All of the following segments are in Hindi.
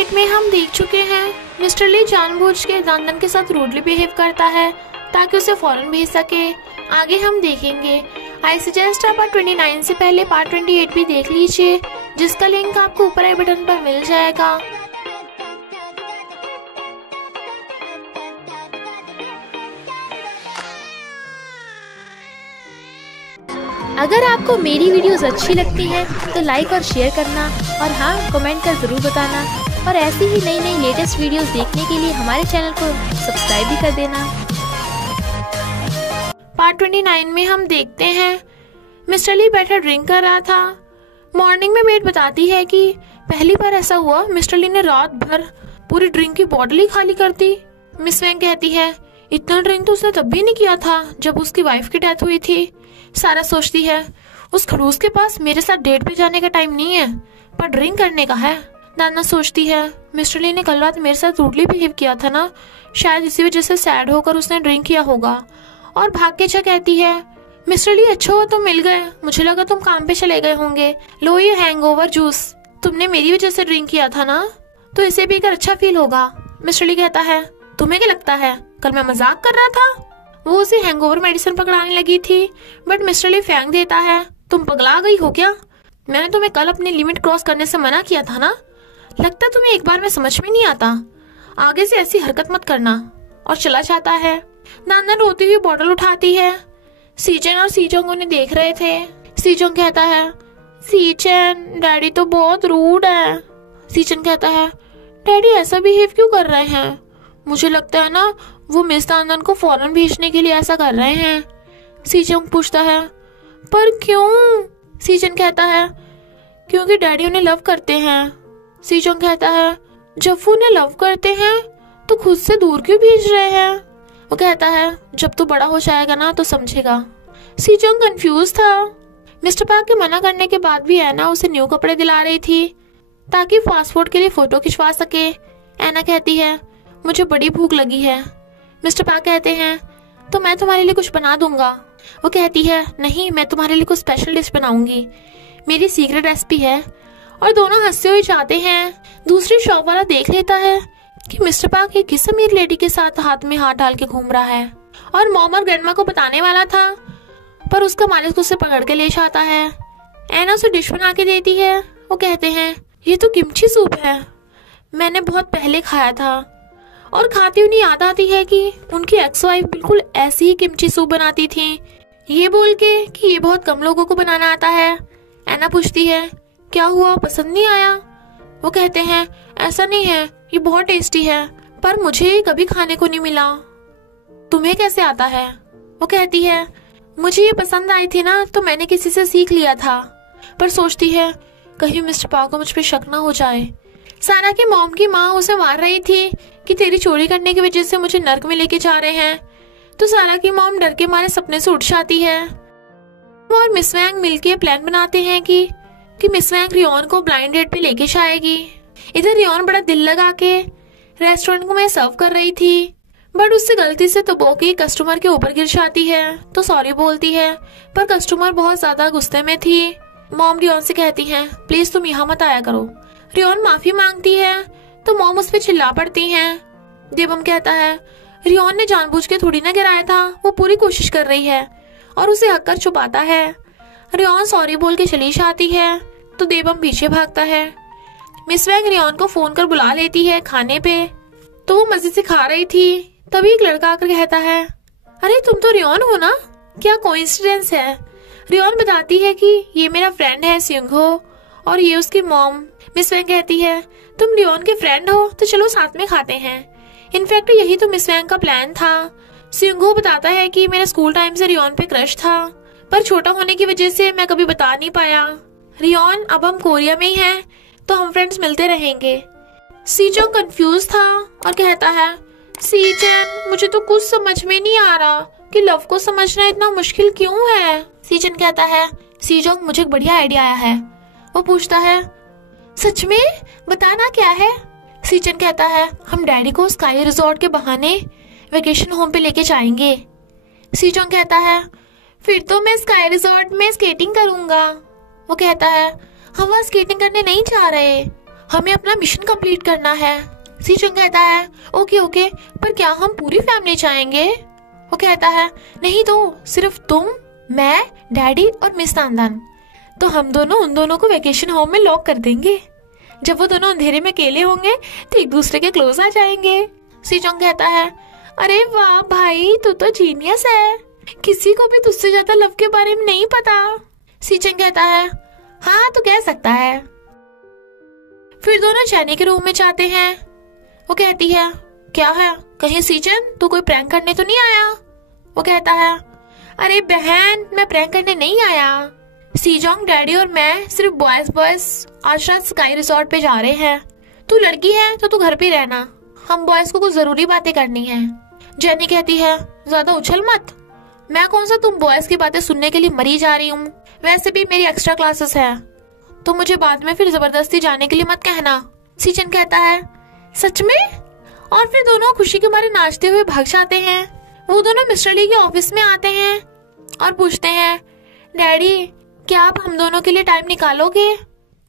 8 में हम देख चुके हैं मिस्टर ली जानबूझ के दानन के साथ रूडली बिहेव करता है ताकि उसे फौरन भेज सके। आगे हम देखेंगे। आई सजेस्ट आप पार्ट 29 से पहले पार्ट 28 भी देख लीजिए, जिसका लिंक आपको ऊपर आई बटन पर मिल जाएगा। अगर आपको मेरी वीडियोस अच्छी लगती है तो लाइक और शेयर करना, और हाँ, कमेंट कर जरूर बताना। और ऐसी ही नई नई लेटेस्ट वीडियोस देखने के लिए हमारे चैनल को सब्सक्राइब भी कर देना। पार्ट 29 में हम देखते हैं मिस्टर ली बैठा ड्रिंक कर रहा था। मॉर्निंग में मेड बताती है कि पहली बार ऐसा हुआ मिस्टर ली ने रात भर पूरी ड्रिंक की बॉटल ही खाली कर दी। मिस वैंग कहती है इतना ड्रिंक तो उसने तब भी नहीं किया था जब उसकी वाइफ की डेथ हुई थी। सारा सोचती है उस खड़ूस के पास मेरे साथ डेट पे जाने का टाइम नहीं है, पर ड्रिंक करने का है। नाना सोचती है मिस्टर ली ने कल रात मेरे साथ रूडली बिहेव किया था ना, शायद इसी वजह से सैड होकर उसने ड्रिंक किया होगा। और भाग के अच्छा कहती है मिस्टर ली अच्छा हुआ तुम मिल गए, मुझे लगा तुम काम पे चले गए होंगे। लो ये हैंगओवर जूस, तुमने मेरी वजह से ड्रिंक किया था ना, तो इसे पीकर अच्छा फील होगा। मिस्टर ली कहता है तुम्हें क्या लगता है कल मैं मजाक कर रहा था। वो उसे हैंगओवर मेडिसिन पकड़ाने लगी थी, बट मिस्टर ली फेंक देता है तुम पगला गई हो क्या, मैंने तुम्हें कल अपनी लिमिट क्रॉस करने से मना किया था ना, लगता तुम्हें एक बार में समझ में नहीं आता, आगे से ऐसी हरकत मत करना। और चला जाता है। नाना रोती हुई बोतल उठाती है। सीचन और सीजोंग उन्हें देख रहे थे। सीजोंग कहता है सीचन डैडी तो बहुत रूड है। सीचन कहता है डैडी ऐसा बिहेव क्यों कर रहे हैं, मुझे लगता है ना वो मिस दानन को फौरन भेजने के लिए ऐसा कर रहे हैं। सीजोंग पूछता है पर क्यों। सीजन कहता है क्योंकि डैडी उन्हें लव करते हैं। सीजोंग कहता है जब वो उन्हें लव करते हैं तो खुद से दूर क्यों भेज रहे हैं। वो कहता है जब तू बड़ा हो जाएगा ना तो समझेगा। सीजोंग कंफ्यूज था। मिस्टर पार्क के मना करने के बाद भी एना उसे न्यू कपड़े दिला रही थी ताकि फास्ट फूड के लिए फोटो खिंचवा सके। एना कहती है मुझे बड़ी भूख लगी है। मिस्टर पार्क कहते हैं तो मैं तुम्हारे लिए कुछ बना दूंगा। वो कहती है नहीं, मैं तुम्हारे लिए कुछ स्पेशल डिश बनाऊंगी, मेरी सीक्रेट रेसिपी है। और दोनों हंसते हुए जाते हैं। दूसरी शॉप वाला देख लेता है कि मिस्टर पार्क एक किस अमीर लेडी के साथ हाथ में हाथ डाल के घूम रहा है, और मॉम और ग्रैंडमा को बताने वाला था, पर उसका मालिक उसे पकड़ के ले जाता है। एना उसे डिश बना के देती है। वो कहते हैं ये तो किमची सूप है, मैंने बहुत पहले खाया था। और खाती उन्हें याद आती है कि उनकी एक्स वाइफ बिल्कुल ऐसी ही किमची सूप बनाती थी। ये बोल के कि ये बहुत कम लोगों को बनाना आता है। एना पूछती है क्या हुआ, पसंद नहीं आया। वो कहते हैं ऐसा नहीं है, ये बहुत टेस्टी है, पर मुझे कभी खाने को नहीं मिला, तुम्हें कैसे आता है। वो कहती है मुझे ये पसंद आई थी ना तो मैंने किसी से सीख लिया था, पर सोचती है कहीं मिस्टर पार्क को मुझ पे शक ना हो जाए। सारा की मॉम की माँ उसे मार रही थी कि तेरी चोरी करने की वजह से मुझे नर्क में लेके जा रहे हैं, तो सारा की मॉम डर के मारे सपने से उठ जाती है। और मिस वैंग मिलके प्लान बनाते हैं कि मिस वैंग रियोन को ब्लाइंड डेट पे लेके जाएगी। इधर रियोन बड़ा दिल लगा के रेस्टोरेंट को मैं सर्व कर रही थी, बट उससे गलती से तोबोकी कस्टमर के ऊपर गिर जाती है, तो सॉरी बोलती है, पर कस्टमर बहुत ज्यादा गुस्से में थी। मॉम रियोन से कहती है प्लीज तुम यहाँ मत आया करो। रियोन माफी मांगती है तो मॉम उस पर चिल्ला पड़ती हैं। देवम कहता है रियोन ने जानबूझ के थोड़ी ना गिराया था, वो पूरी कोशिश कर रही है, और उसे हक कर छुपाता है। रियोन सॉरी बोल के चली जाती है तो देवम पीछे भागता है। मिस वैंग रियोन को फोन कर बुला लेती है खाने पे, तो वो मजे से खा रही थी। तभी एक लड़का आकर कहता है अरे तुम तो रियोन हो ना, क्या कोइंसिडेंस है। रियोन बताती है कि ये मेरा फ्रेंड है सिंघो, और ये उसकी मॉम। मिस वैंग कहती है तुम रियोन के फ्रेंड हो तो चलो साथ में खाते हैं। इनफैक्ट यही तो मिस वैंग का प्लान था। सिंघो बताता है कि मेरा स्कूल टाइम से रियोन पे क्रश था, पर छोटा होने की वजह से मैं कभी बता नहीं पाया। रियोन अब हम कोरिया में ही हैं, तो हम फ्रेंड्स मिलते रहेंगे। सीजो कंफ्यूज था और कहता है सीजन मुझे तो कुछ समझ में नहीं आ रहा कि लव को समझना इतना मुश्किल क्यों है। सीजन कहता है सीजो मुझे एक बढ़िया आइडिया आया है। वो पूछता है सच में, बताना क्या है। सीजन कहता है हम डैडी को स्काई रिजॉर्ट के बहाने वेकेशन होम पे लेके जाएंगे। सीजोंग कहता है फिर तो मैं स्काई रिजॉर्ट में स्केटिंग करूंगा। वो कहता है हम वहाँ स्केटिंग करने नहीं जा रहे, हमें अपना मिशन कंप्लीट करना है। सीचंग कहता है ओके ओके, पर क्या हम पूरी फैमिली जाएंगे? वो कहता है नहीं तो सिर्फ तुम, मैं, डैडी और मिस तानदान। तो हम दोनों उन दोनों को वेकेशन होम में लॉक कर देंगे। जब वो दोनों अंधेरे में अकेले होंगे तो एक दूसरे के क्लोज आ जाएंगे। सीचंग कहता है अरे वाह भाई, तू तो जीनियस है, किसी को भी तुझसे ज्यादा लव के बारे में नहीं पता। सीचंग कहता है हाँ तो कह सकता है। फिर दोनों जेनी के रूम में जाते हैं। वो कहती है क्या है, कहीं सीचन तू कोई प्रैंक करने तो नहीं आया? वो कहता है अरे बहन, मैं प्रैंक करने नहीं आया। सीजोंग, डैडी और मैं सिर्फ बॉयज आज रात स्काई रिजॉर्ट पे जा रहे हैं। तू लड़की है तो तू घर पे रहना, हम बॉयज को कुछ जरूरी बातें करनी है। जेनी कहती है ज्यादा उछल मत, मैं कौन सा तुम बॉयज की बातें सुनने के लिए मरी जा रही हूँ, वैसे भी मेरी एक्स्ट्रा क्लासेस है, तो मुझे बाद में फिर जबरदस्ती जाने के लिए मत कहना। सीचन कहता है सच में? और फिर दोनों खुशी के मारे नाचते हुए भाग जाते हैं। वो दोनों मिस्टर ली के ऑफिस में आते हैं और पूछते हैं डैडी क्या आप हम दोनों के लिए टाइम निकालोगे?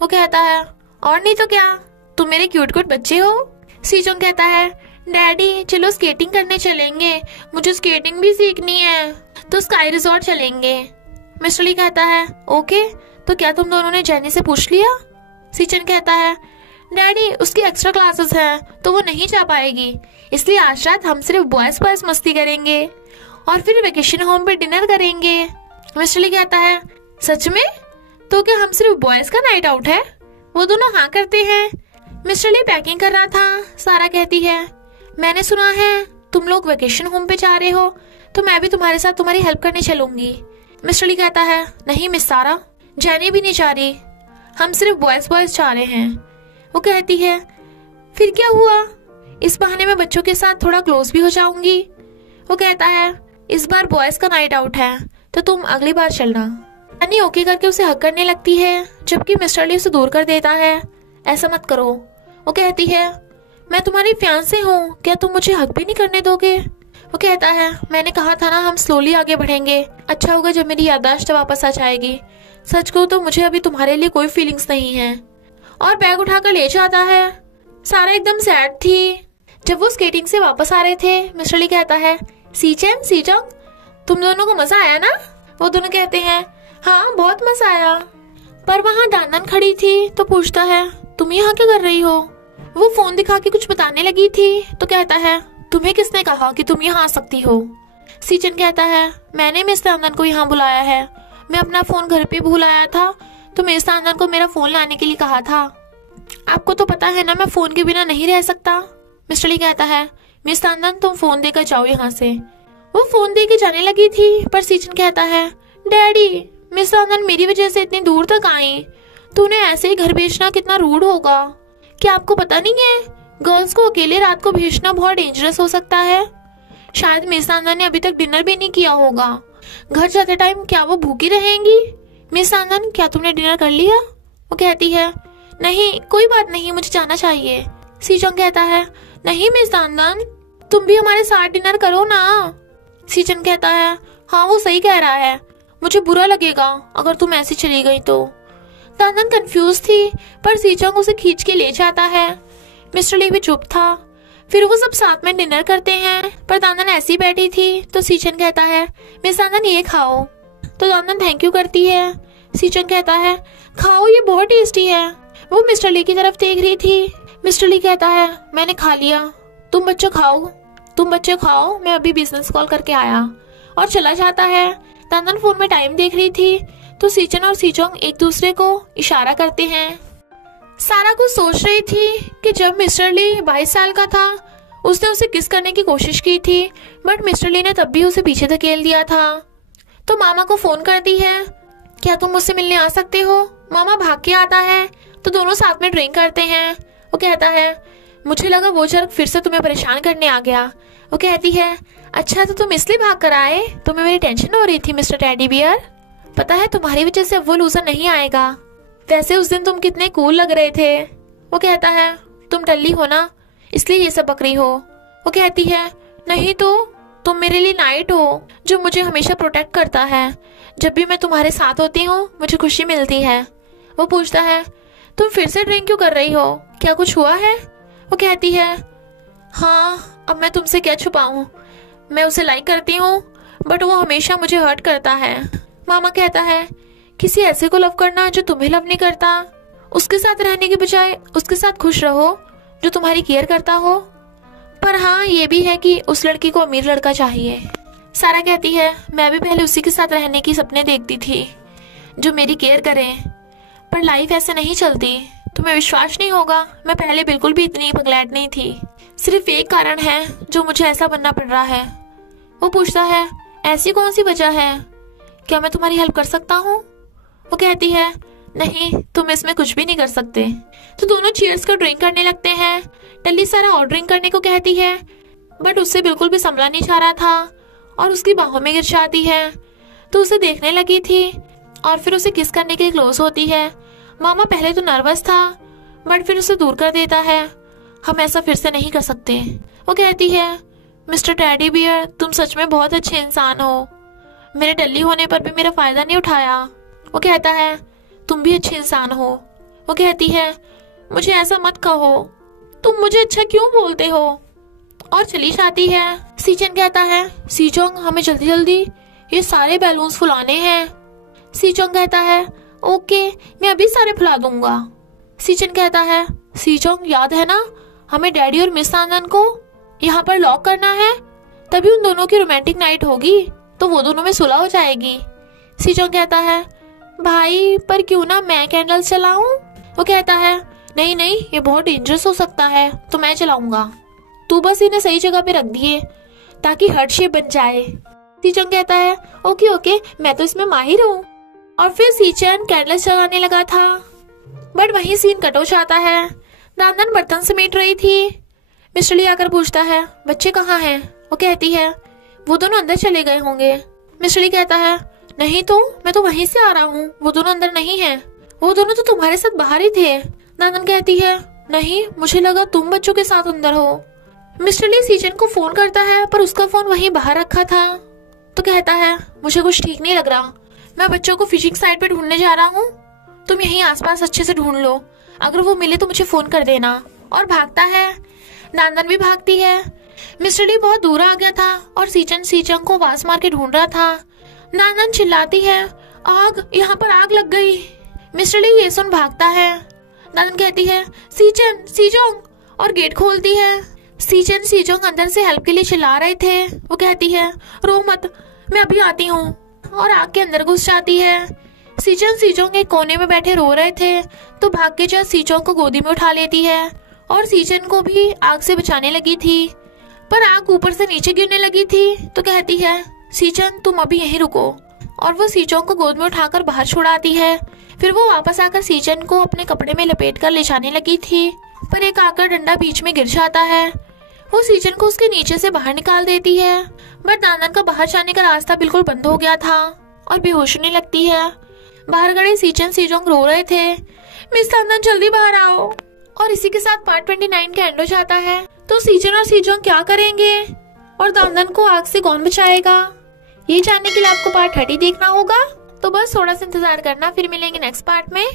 वो कहता है और नहीं तो क्या, तुम मेरे क्यूट क्यूट बच्चे हो। सीचोंग कहता है डैडी चलो स्केटिंग करने चलेंगे, मुझे स्केटिंग भी सीखनी है, तो स्काई रिजॉर्ट चलेंगे। मिस्टर ली कहता है ओके, तो क्या तुम दोनों ने जेनी से पूछ लिया? सीचन कहता है डैडी उसकी एक्स्ट्रा क्लासेस हैं तो वो नहीं जा पाएगी, इसलिए आज रात हम सिर्फ बॉयज मस्ती करेंगे और फिर वेकेशन होम पे डिनर करेंगे। मिस्टर ली कहता है सच में? तो क्या हम सिर्फ बॉयज का नाइट आउट है? वो दोनों हाँ करते हैं। मिस्टर ली पैकिंग कर रहा था। सारा कहती है मैंने सुना है तुम लोग वेकेशन होम पे जा रहे हो, तो मैं भी तुम्हारे साथ तुम्हारी हेल्प करने चलूंगी। मिस्टर ली कहता है नहीं मिस सारा, जेनी भी नहीं जा रही, हम सिर्फ बॉयज जा रहे हैं। वो कहती है फिर क्या हुआ, इस बहाने में बच्चों के साथ थोड़ा क्लोज भी हो जाऊंगी। वो कहता है इस बार बॉयज का नाइट आउट है तो तुम अगली बार चलना। जेनी ओके करके उसे हक करने लगती है, जबकि मिस्टर ली उसे दूर कर देता है। ऐसा मत करो। वो कहती है मैं तुम्हारी फियांसे हूँ, क्या तुम मुझे हक भी नहीं करने दोगे? वो कहता है मैंने कहा था ना हम स्लोली आगे बढ़ेंगे, अच्छा होगा जब मेरी याददाश्त वापस आ जाएगी। सच कहूँ तो मुझे अभी तुम्हारे लिए कोई फीलिंग्स नहीं है। और बैग उठाकर ले जाता है। सारा एकदम सैड थी। जब वो स्केटिंग से वापस आ रहे थे, मिस्टर ली कहता है सीचन सीचोंग तुम दोनों को मजा आया ना? वो दोनों कहते हैं हाँ बहुत मजा आया। पर वहाँ दानन खड़ी थी तो पूछता है तुम यहाँ क्या कर रही हो? वो फोन दिखा के कुछ बताने लगी थी तो कहता है तुम्हें किसने कहा कि तुम यहाँ आ सकती हो? सीचन कहता है मैंने मिस तानदान को यहाँ बुलाया है, मैं अपना फोन घर पे भूल आया था तो मिस तानदान को मेरा फोन लाने के लिए कहा था। आपको तो पता है ना मैं फोन के बिना नहीं रह सकता। मिस्टर ली कहता है मिस तानदान तुम फोन देकर जाओ यहाँ से। वो फोन दे के जाने लगी थी, पर सीचन कहता है डैडी मिस तानदान मेरी वजह से इतनी दूर तक आई, तो उन्हें ऐसे ही घर भेजना कितना रूड होगा। क्या आपको पता नहीं है गर्ल्स को अकेले रात को भेजना बहुत डेंजरस हो सकता है। शायद मिस तानदान ने अभी तक डिनर भी नहीं किया होगा, घर जाते टाइम क्या वो भूखी रहेंगी? मिस तानदान क्या तुमने डिनर कर लिया? वो कहती है नहीं कोई बात नहीं, मुझे जाना चाहिए। सीचोंग कहता है नहीं मिस तानदान तुम भी हमारे साथ डिनर करो ना। सीचन कहता है हाँ वो सही कह रहा है, मुझे बुरा लगेगा अगर तुम ऐसी चली गई तो। तानदान कंफ्यूज थी, पर सीचोंग उसे खींच के ले जाता है। मिस्टर ली भी चुप था। फिर वो सब साथ में डिनर करते हैं, पर तानदान ऐसी बैठी थी तो सीचन कहता है मिस तानदान ये खाओ, तो तानदान थैंक यू करती है। सीचन कहता है खाओ ये बहुत टेस्टी है। वो मिस्टर ली की तरफ देख रही थी। मिस्टर ली कहता है मैंने खा लिया, तुम बच्चे खाओ, मैं अभी बिजनेस कॉल करके आया, और चला जाता है। तानदान फोन में टाइम देख रही थी तो सीचन और सीचोंग एक दूसरे को इशारा करते हैं। सारा कुछ सोच रही थी कि जब मिस्टर ली 22 साल का था उसने उसे किस करने की कोशिश की थी, बट मिस्टर ली ने तब भी उसे पीछे धकेल दिया था। तो मामा को फोन करती है क्या तुम मुझसे मिलने आ सकते हो? मामा भाग के आता है तो दोनों साथ में ड्रिंक करते हैं। वो कहता है मुझे लगा वो जर्क फिर से तुम्हें परेशान करने आ गया। वो कहती है अच्छा तो तुम इसलिए भाग कर आए, तुम्हें मेरी टेंशन हो रही थी मिस्टर टेडी बियर, पता है तुम्हारी वजह से अब वो लूजर नहीं आएगा, वैसे उस दिन तुम कितने कूल लग रहे थे। वो कहता है तुम टल्ली हो ना इसलिए ये सब बक रही हो। वो कहती है नहीं तो तुम मेरे लिए नाइट हो जो मुझे हमेशा प्रोटेक्ट करता है, जब भी मैं तुम्हारे साथ होती हूँ मुझे खुशी मिलती है। वो पूछता है तुम फिर से ड्रिंक क्यों कर रही हो? क्या कुछ हुआ है? वो कहती है, हाँ अब मैं तुमसे क्या छुपाऊं, मैं उसे लाइक करती हूँ बट वो हमेशा मुझे हर्ट करता है। मामा कहता है, किसी ऐसे को लव करना जो तुम्हें लव नहीं करता, उसके साथ रहने के बजाय उसके साथ खुश रहो जो तुम्हारी केयर करता हो। पर हाँ ये भी है कि उस लड़की को अमीर लड़का चाहिए। सारा कहती है, मैं भी पहले उसी के साथ रहने की सपने देखती थी जो मेरी केयर करे, पर लाइफ ऐसे नहीं चलती। तुम्हें विश्वास नहीं होगा, मैं पहले बिल्कुल भी इतनी पगलैट नहीं थी। सिर्फ एक कारण है जो मुझे ऐसा बनना पड़ रहा है। वो पूछता है, ऐसी कौन सी वजह है, क्या मैं तुम्हारी हेल्प कर सकता हूँ? वो कहती है, नहीं तुम इसमें कुछ भी नहीं कर सकते। तो दोनों चीयर्स कर ड्रिंक करने लगते हैं। टल्ली सारा और ड्रिंक करने को कहती है बट उससे बिल्कुल भी संभला नहीं जा रहा था और उसकी बाहों में गिर जाती है। तो उसे देखने लगी थी और फिर उसे किस करने के लिए क्लोज होती है। मामा पहले तो नर्वस था बट फिर उसे दूर कर देता है। हम ऐसा फिर से नहीं कर सकते। वो कहती है, मिस्टर टेडी बियर तुम सच में बहुत अच्छे इंसान हो, मेरे टल्ली होने पर भी मेरा फायदा नहीं उठाया। वो कहता है, तुम भी अच्छे इंसान हो। वो कहती है, मुझे ऐसा मत कहो, तुम मुझे अच्छा क्यों बोलते हो, और चली जाती है। सीचन कहता है, सीचोंग हमें जल्दी जल्दी ये सारे बैलून्स फुलाने हैं। सीचोंग कहता है, ओके मैं अभी सारे फुला दूंगा। सीचन कहता है, सीचोंग याद है ना हमें डैडी और मिस आनंद को यहाँ पर लॉक करना है, तभी उन दोनों की रोमांटिक नाइट होगी तो वो दोनों में सुलह हो जाएगी। सीचोंग कहता है, भाई पर क्यों ना मैं कैंडल्स चलाऊं? वो कहता है, नहीं नहीं ये बहुत डेंजरस हो सकता है तो मैं चलाऊंगा, तू बस इन्हें सही जगह पे रख दिए ताकि हार्ट शेप बन जाए। सीचोंग कहता है, ओके ओके मैं तो इसमें माहिर हूँ। और फिर सीचन कैंडल्स जलाने लगा था बट वही सीन कट हो जाता है। दादन बर्तन समेट रही थी। मिस्टर ली आकर पूछता है, बच्चे कहाँ हैं? वो कहती है, वो दोनों अंदर चले गए होंगे। मिस्टर ली कहता है, नहीं तो मैं तो वहीं से आ रहा हूँ, वो दोनों अंदर नहीं है, वो दोनों तो तुम्हारे साथ बाहर ही थे। दादन कहती है, नहीं मुझे लगा तुम बच्चों के साथ अंदर हो। मिस्टर ली सीचन को फोन करता है पर उसका फोन वहीं बाहर रखा था। तो कहता है, मुझे कुछ ठीक नहीं लग रहा, मैं बच्चों को फिशिंग साइट पे ढूंढने जा रहा हूँ, तुम यहीं आसपास अच्छे से ढूंढ लो, अगर वो मिले तो मुझे फोन कर देना। और भागता है। दादन भी भागती है। मिस्टर ली बहुत दूर आ गया था और सीचन सीचन को आवाज मार के ढूंढ रहा था। दादन चिल्लाती है, आग, यहाँ पर आग लग गई। मिस्टर ली ये सुन भागता है। दादन कहती है, सीचन सीजोंग, और गेट खोलती है। सीचन सीजोंग अंदर से हेल्प के लिए चिल्ला रहे थे। वो कहती है, रो मत मैं अभी आती हूँ, और आग के अंदर घुस जाती है। सीचन सीजोंग एक कोने में बैठे रो रहे थे तो भाग के जा सीचोंग को गोदी में उठा लेती है और सीचन को भी आग से बचाने लगी थी, पर आग ऊपर से नीचे गिरने लगी थी। तो कहती है, सीचन तुम अभी यहीं रुको, और वो सीचोंग को गोद में उठाकर बाहर छुड़ाती है। फिर वो वापस आकर सीचन को अपने कपड़े में लपेट कर ले जाने लगी थी, पर एक आकर डंडा बीच में गिर जाता है। वो सीचन को उसके नीचे से बाहर निकाल देती है, बट दादन का बाहर जाने का रास्ता बिल्कुल बंद हो गया था और बेहोश होने लगती है। बाहर खड़े सीचन सीजोंग रो रहे थे, मिस दादन जल्दी बाहर आओ। और इसी के साथ पार्ट 29 का एंड हो जाता है। तो सीचन और सीजोंग क्या करेंगे और दादन को आग से कौन बचाएगा, ये जानने के लिए आपको पार्ट 30 देखना होगा। तो बस थोड़ा सा इंतजार करना, फिर मिलेंगे नेक्स्ट पार्ट में।